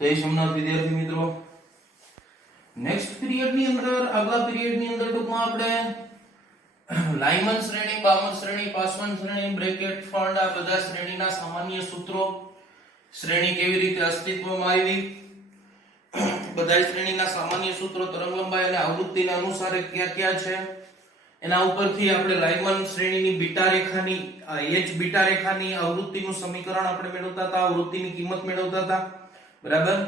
જય સોમનાથ વિદ્યાર્થી મિત્રો, નેક્સ્ટ પીરિયડ ની અંદર આગલા પીરિયડ ની અંદર ટૂંકમાં આપણે લાઇમન શ્રેણી, બામન શ્રેણી, પાસવન શ્રેણી, બ્રેકેટ ફંડ આ બધા શ્રેણીના સામાન્ય સૂત્રો, શ્રેણી કેવી રીતે અસ્તિત્વમાં આવી, બધા શ્રેણીના સામાન્ય સૂત્રો, તરંગલંબાઈ અને આવૃત્તિના અનુસારે કયા કયા છે, એના ઉપરથી આપણે લાઇમન શ્રેણીની બીટા રેખાની h બીટા રેખાની આવૃત્તિનું સમીકરણ આપણે મેળવતા હતા, આવૃત્તિની કિંમત મેળવતા હતા. બરાબર.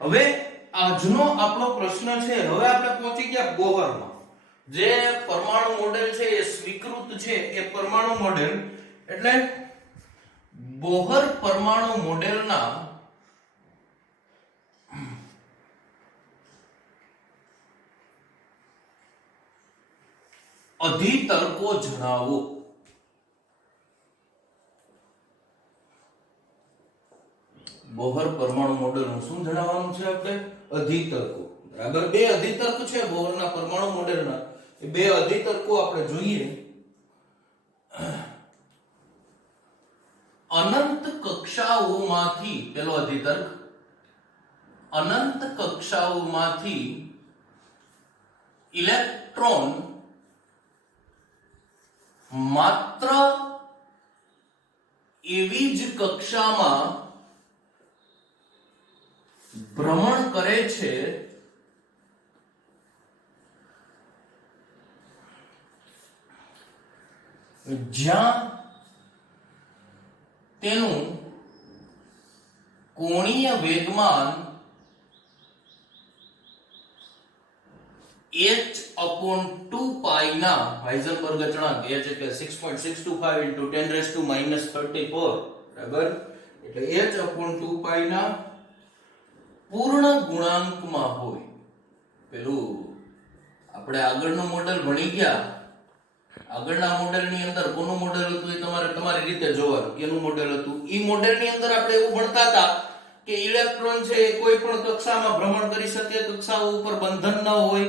હવે આજનો આપણો પ્રશ્ન છે, હવે આપણે પહોંચી ગયા બોહરમાં. જે પરમાણુ મોડેલ છે એ સ્વીકૃત છે, એ પરમાણુ મોડેલ એટલે બોહર પરમાણુ મોડેલના અધિતર્કો જણાવો. બોહર પરમાણુ મોડેલનું શું જણાવવાનું છે આપણે? અધિતર્કો. બરાબર. બે અધિતર્ક છે બોહરના પરમાણુ મોડેલના. એ બે અધિતર્કો આપણે જોઈએ. અનંત કક્ષાઓમાંથી પેલો અધિતર્ક, અનંત કક્ષાઓમાંથી ઇલેક્ટ્રોન માત્ર એવી જ કક્ષામાં ભ્રમણ કરે છે જ્યાં તેનું કોણીય વેગમાન h/2π ના હાઇઝનબર્ગ અચળાંક h એટલે 6.625 * 10⁻⁻34 બરાબર, એટલે h/2π ના પૂર્ણ ગુણાંકમાં હોય. પેલું આપણે આગળનું મોડેલ ભણી ગયા, આગળના મોડેલની અંદર કોનું મોડેલ હતું એ તમારી રીતે જોવાનું. કેનું મોડેલ હતું? ઈ મોડેલની અંદર આપણે એવું ભણતા હતા કે ઇલેક્ટ્રોન છે એ કોઈ પણ કક્ષામાં ભ્રમણ કરી શકે, કક્ષાઓ ઉપર બંધન ન હોય.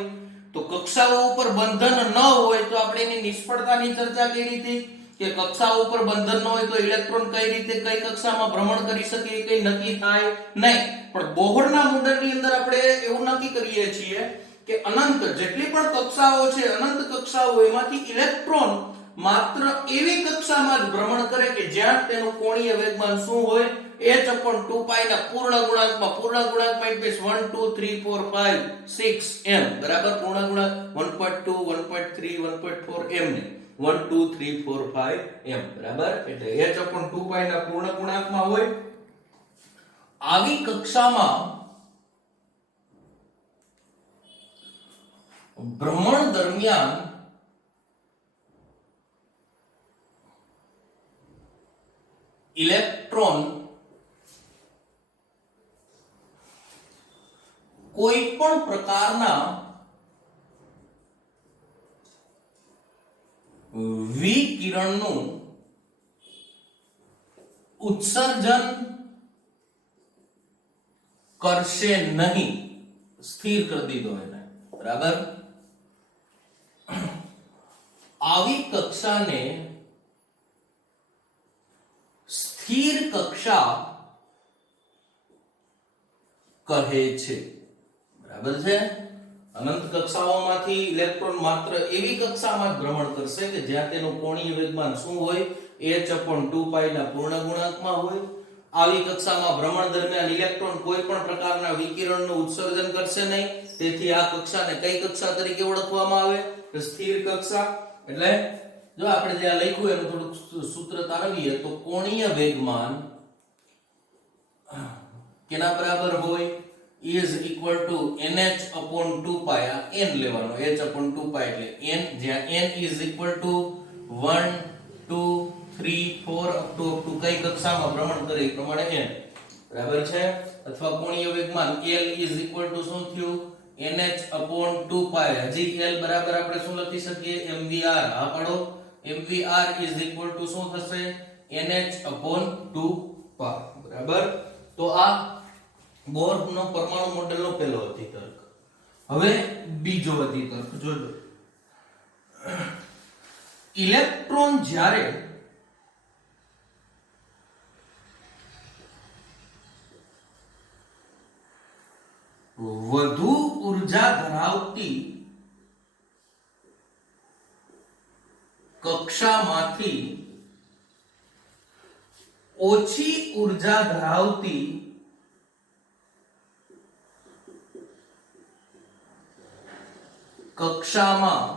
તો કક્ષાઓ ઉપર બંધન ન હોય તો આપણે એની નિષ્ફળતાની ચર્ચા કરી હતી કે કક્ષાઓ ઉપર બંધન ન હોય તો ઇલેક્ટ્રોન કઈ રીતે કઈ કક્ષામાં ભ્રમણ કરી શકે એ કઈ નક્કી થાય નહીં. પણ બોહરના મોડેલની અંદર આપણે એવું નક્કી કરીએ છીએ કે અનંત જેટલી પણ કક્ષાઓ છે, અનંત કક્ષાઓ, એમાંથી ઇલેક્ટ્રોન માત્ર એવી કક્ષામાં જ ભ્રમણ કરે કે જ્યાં તેનું કોણીય વેગમાન શું હોય? h/2π ના પૂર્ણ ગુણાંકમાં. પૂર્ણ ગુણાંકમાં એટલે 1 2 3 4 5 6 m બરાબર. પૂર્ણ ગુણાંક 1.2 1.3 1.4 m ને 1 2 3 4 5 m બરાબર, એટલે h/2π ના પૂર્ણ ગુણાંકમાં હોય. આવી કક્ષામાં ભ્રમણ દરમિયાન ઇલેક્ટ્રોન કોઈ પણ પ્રકારના વિકિરણનું ઉત્સર્જન કરશે નહીં. સ્થિર કરી દીધો એને. બરાબર. આવી કક્ષાને સ્થિર કક્ષા કહે છે. બરાબર છે. અનંત કક્ષાઓમાંથી ઇલેક્ટ્રોન માત્ર એવી કક્ષામાં જ ભ્રમણ કરશે કે જ્યાં તેનું કોણીય વેગમાન શું હોય? h/2π ના પૂર્ણ ગુણાંકમાં હોય. આવી કક્ષામાં ભ્રમણ દરમિયાન ઇલેક્ટ્રોન કોઈ પણ પ્રકારના વિકિરણનું ઉત્સર્જન કરશે નહીં. તેથી આ કક્ષાને કઈ કક્ષા તરીકે ઓળખવામાં આવે? સ્થિર કક્ષા. એટલે જો આપણે જ્યાં લખ્યું એનું થોડુંક સૂત્ર તારવીએ તો કોણીય વેગમાન કેના બરાબર હોય? is equal to nh/2π. આ n લેવાનો, h/2π એટલે n, જ્યાં n is equal to 1 2 3 4 up to કઈ કક્ષામાં ભ્રમણ કરે એ પ્રમાણે n બરાબર છે. અથવા કોણીય વેગમાન l is equal to શું થયું? nh/2π. હજી l બરાબર આપણે શું લખી શકીએ? mvr. હા પાડો. mvr is equal to શું થશે? nh/2π. બરાબર. તો આ બોહરનો પરમાણુ મોડેલનો પહેલો અધિતર્ક. હવે બીજો અધિતર્ક જોજો. ઇલેક્ટ્રોન જ્યારે વધુ ઉર્જા ધરાવતી કક્ષામાંથી ઓછી ઉર્જા ધરાવતી કક્ષામાં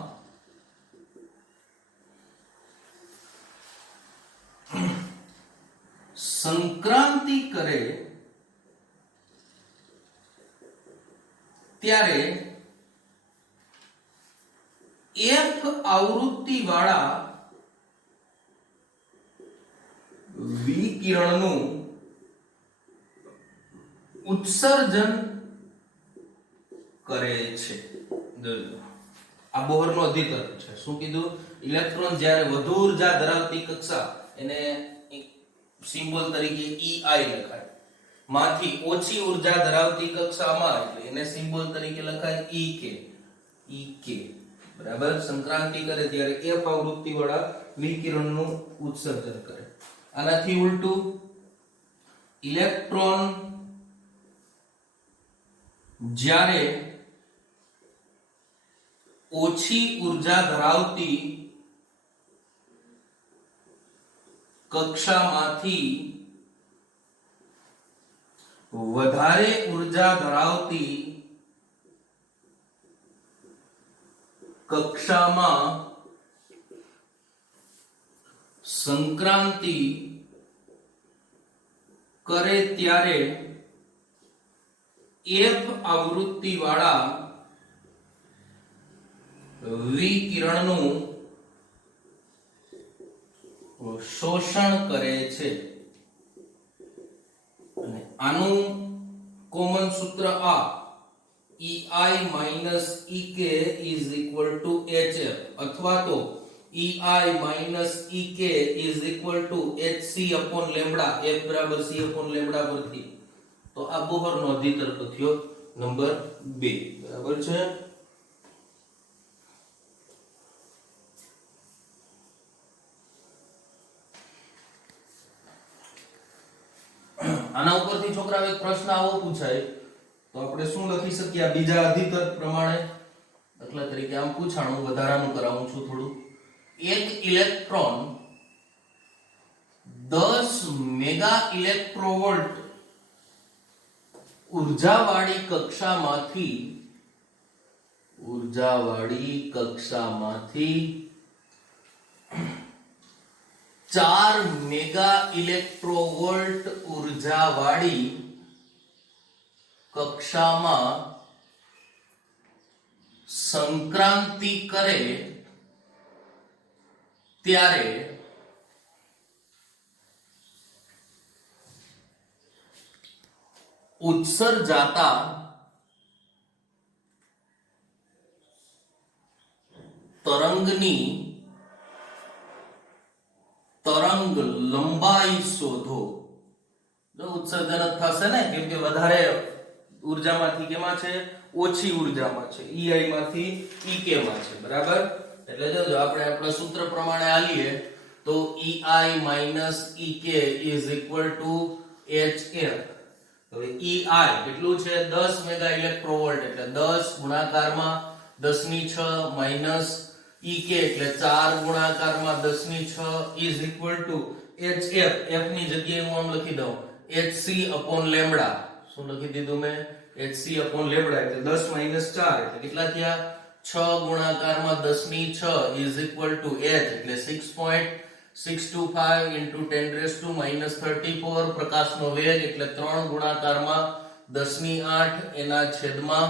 સંક્રાંતિ કરે ત્યારે F આવૃત્તિ વાળા વિકિરણનું ઉત્સર્જન કરે છે. આ બોહરનો અધિતર્ક છે. શું કીધું? ઇલેક્ટ્રોન જ્યારે વધુ ઉર્જા ધરાવતી કક્ષા, એને સિમ્બોલ તરીકે EI લખાય, માંથી ઓછી ઉર્જા ધરાવતી કક્ષામાં એટલે એને સિમ્બોલ તરીકે લખાય EK. બરાબર. સંક્રાંતિ કરે ત્યારે F આવૃત્તિ વાળા વિકિરણનું ઉત્સર્જન કરે. આનાથી ઉલટું, ઇલેક્ટ્રોન જ્યારે ઓછી ઉર્જા ધરાવતી કક્ષામાંથી વધારે ઉર્જા ધરાવતી કક્ષામાં સંક્રાંતિ કરે ત્યારે F આવૃત્તિ વાળા વિકિરણનું શોષણ કરે છે. અને આનું કોમન સૂત્ર આ EI minus EK is equal to HF, અથવા તો EI minus EK is equal to HC upon lambda, F બરાબર C upon lambda પરથી. તો આ બોહરનો અધિતર્ક થયો નંબર 2. બરાબર છે. આના ઉપરથી છોકરાઓ એક પ્રશ્ન આવો પૂછાય તો આપણે શું લખી શકીએ? આ બીજા અધિતર્ક પ્રમાણે દાખલા તરીકે આમ પૂછાણું, વધારાનું કરાવું છું થોડું. એક ઇલેક્ટ્રોન 10 મેગા ઇલેક્ટ્રોવોલ્ટ ઉર્જાવાળી કક્ષામાંથી 4 મેગા ઇલેક્ટ્રોવોલ્ટ ઉર્જાવાળી કક્ષામાં સંક્રાંતિ કરે ત્યારે ઉત્સર્જાતા તરંગની તરંગ લંબાઈ શોધો. ઉત્સર્જન જ થશે ને, કેમ કે વધારે ઉર્જામાંથી કેમાં છે? ઓછી ઉર્જામાં છે, EI માંથી EK માં છે. બરાબર. એટલે જો આપણે આપણા સૂત્ર પ્રમાણે આલીએ તો EI minus EK is equal to HF. હવે EI કેટલું છે? 10 મેગા ઇલેક્ટ્રોવોલ્ટ એટલે 10 ગુણાકારમાં 10 ની 6 માઈનસ EK એટલે 4 ગુણાકારમાં 10 ની 6 is equal to HF. F ની જગ્યાએ હું આમ લખી દઉં HC upon lambda. શું લખી દીધું મેં? HC upon lambda એટલે 10 minus 4 એટલે કેટલા થયા? 6 ગુણાકારમાં 10 ની 6 is equal to H એટલે 6.625 into 10 raised to minus 34. પ્રકાશનો વેગ એટલે 3 ગુણાકારમાં 10 ની 8 એના છેદમાં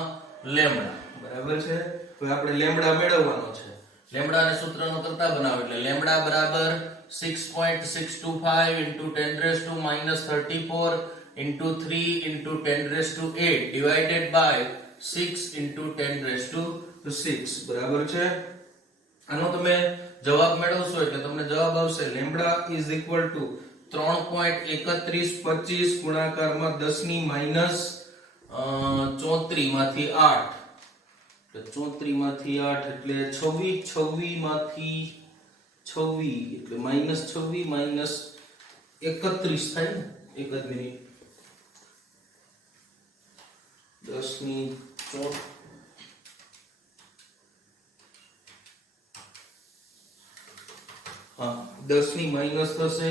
લેમ્બડા. બરાબર છે. તો આપણે લેમ્બડા મેળવવાનો છે. લેમ્બડાને સૂત્રનો કરતા બનાવો એટલે લેમ્બડા બરાબર 6.625 into 10 raised to minus 34 into 3 into 10 raised to 8 divided by 6 into 10 raised to 6. બરાબર છે. આનો તમે જવાબ મેળવશો એટલે તમને જવાબ આવશે લેમ્બડા is equal to 3.3125 ગુણાકારમાં 10 ની માઈનસ 34 માંથી 8 એટલે 34 માંથી 8 એટલે 26 માંથી 26 એટલે માઈનસ 26 માઈનસ 31 થાય ને. એક જ મિનિટ. 10 10 ની 4 હા 10 ની માઈનસ થશે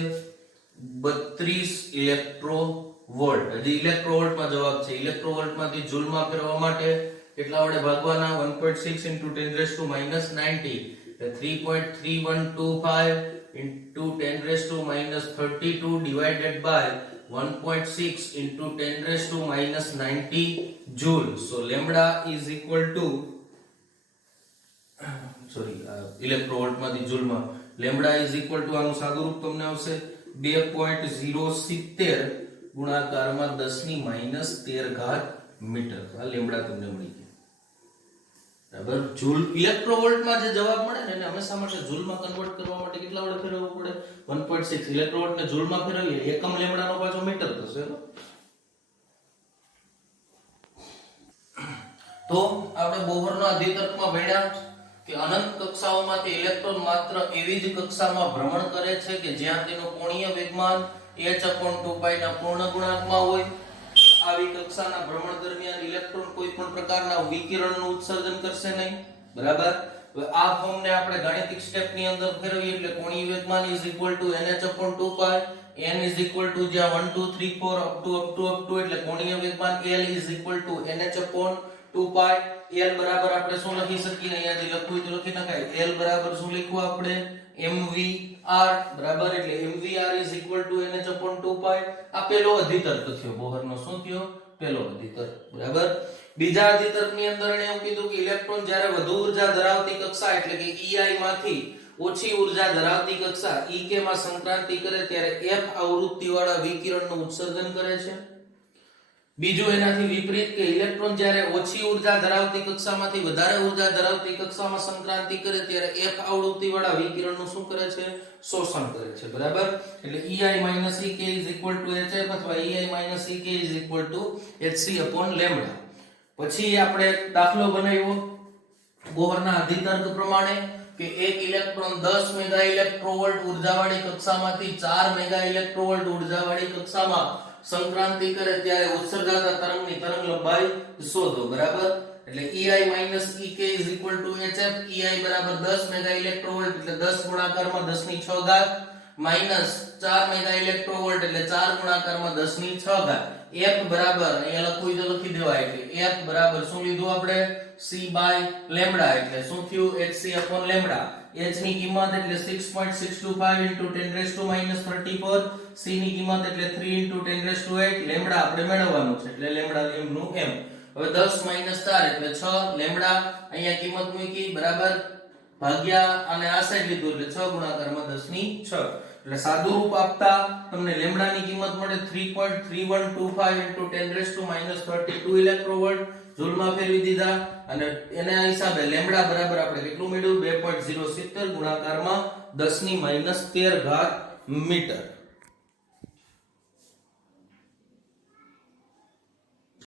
32 ઇલેક્ટ્રોવોલ્ટ. હજી ઇલેક્ટ્રોવોલ્ટમાં જવાબ છે. ઇલેક્ટ્રોવોલ્ટમાંથી જૂલમાં ફેરવવા માટે કેટલા વડે ભાગવાના? 1.6 into 10 raised to minus 90 એટલે 3.3125 into 10 raised to minus 32 divided by 1.6 into 10 raised to minus 90 joule. So lambda is equal to ઇલેક્ટ્રોવોલ્ટમાંથી જૂલમાં લેમ્બડા ઇઝ ઇક્વલ ટુ આનું સાદું રૂપ તમને આવશે 2.070 ગુણાકારમાં 10 ની માઈનસ 13 ઘાત મીટર. આ લેમ્બડા તમને મળી ગયો. બરાબર. જૂલ ઇલેક્ટ્રોવોલ્ટમાં જે જવાબ મળે ને એને હંમેશા માટે જૂલમાં કન્વર્ટ કરવા માટે કેટલા વડે ફેરવવું પડે? 1.6 ઇલેક્ટ્રોવોલ્ટને જૂલમાં ફેરવીએ એકમ લેમ્બડાનો પાછો મીટર થશે. તો આપણે બોહરનો અધિતર્કમાં ભણ્યા કે અનંત કક્ષાઓમાંથી ઇલેક્ટ્રોન માત્ર એવી જ કક્ષામાં ભ્રમણ કરે છે કે જ્યાં તેનું કોણીય વેગમાન h/2π ના પૂર્ણ ગુણાંકમાં હોય. આવી કક્ષાના ભ્રમણ દરમિયાન ઇલેક્ટ્રોન કોઈ પણ પ્રકારના વિકિરણનું ઉત્સર્જન કરશે નહીં. બરાબર. હવે આ ફોર્મને આપણે ગાણિતિક સ્ટેપની અંદર ફેરવીએ એટલે કોણીય વેગમાન nh/2π n જ્યાં 1 2 3 4 up to એટલે કોણીય વેગમાન l nh/2π. l બરાબર આપણે શું લખી શકીએ? અહીંયાથી લખવું તો લખી નખાય. l બરાબર શું લખવું આપણે? mvr. બરાબર. એટલે mvr nh/2π. આ પેલો અધિતર્ક થયો બોહરનો. શું થયો? પેલો અધિતર્ક. બરાબર. બીજા અધિતર્કની અંદર એને એવું કીધું કે ઇલેક્ટ્રોન જ્યારે વધુ ઊર્જા ધરાવતી કક્ષા એટલે કે ei માંથી ઓછી ઊર્જા ધરાવતી કક્ષા ek માં સંક્રાંતિ કરે ત્યારે f આવૃત્તિવાળા વિકિરણનું ઉત્સર્જન કરે છે. બીજું એનાથી વિપરીત કે ઇલેક્ટ્રોન જ્યારે ઓછી ઊર્જા ધરાવતી કક્ષામાંથી વધારે ઊર્જા ધરાવતી કક્ષામાં સંક્રાંતિ કરે ત્યારે f આવૃત્તિવાળા વિકિરણનું શું કરે છે? શોષણ કરે છે. બરાબર. એટલે ei ek hf અથવા ei ek hc/λ. પછી આપણે દાખલો બનાવ્યો બોહરના અધિતર્ક પ્રમાણે કે એક ઇલેક્ટ્રોન 10 મેગા ઇલેક્ટ્રોવોલ્ટ ઊર્જાવાળી કક્ષામાંથી 4 મેગા ઇલેક્ટ્રોવોલ્ટ ઊર્જાવાળી કક્ષામાં સંક્રાંતિ કરે ત્યારે ઉત્સર્જાતા તરંગની તરંગ લંબાઈ શોધો. બરાબર. એટલે ei ek hf. ei બરાબર 10 મેગા ઇલેક્ટ્રોવોલ્ટ એટલે 10 ગુણાકારમાં 10 ની 6 ઘાત માઈનસ 4 મેગા ઇલેક્ટ્રોવોલ્ટ એટલે 4 ગુણાકારમાં 10 ની 6 ઘાત. f બરાબર અહીંયા લખવું તો લખી દેવાય એટલે f બરાબર શું લીધું આપણે? c/λ. એટલે શું થયું? hc/λ. h ની કિંમત એટલે 6.625 into 10 raised to minus 34. c ની કિંમત એટલે 3 into 10 raised to 8. લેમ્બડા આપણે મેળવવાનું છે એટલે લેમ્બડા m નું m. હવે 10 minus 4 એટલે 6 લેમ્બડા અહીંયા કિંમત મૂકી. બરાબર. ભાગ્યા અને આ સાઈડ લીધું એટલે 6 ગુણાકારમાં 10 ની 6. એટલે સાદું રૂપ આપતા તમને લેમ્બડાની કિંમત મળે 3.3125 into 10 raised to minus 32 ઇલેક્ટ્રોવોલ્ટ. જૂલમાં ફેરવી દીધા અને એના હિસાબે લેમ્બડા બરાબર આપણે કેટલું મેળવ્યું? 2.070 ગુણાકારમાં 10 ની માઈનસ 13 ઘાત મીટર.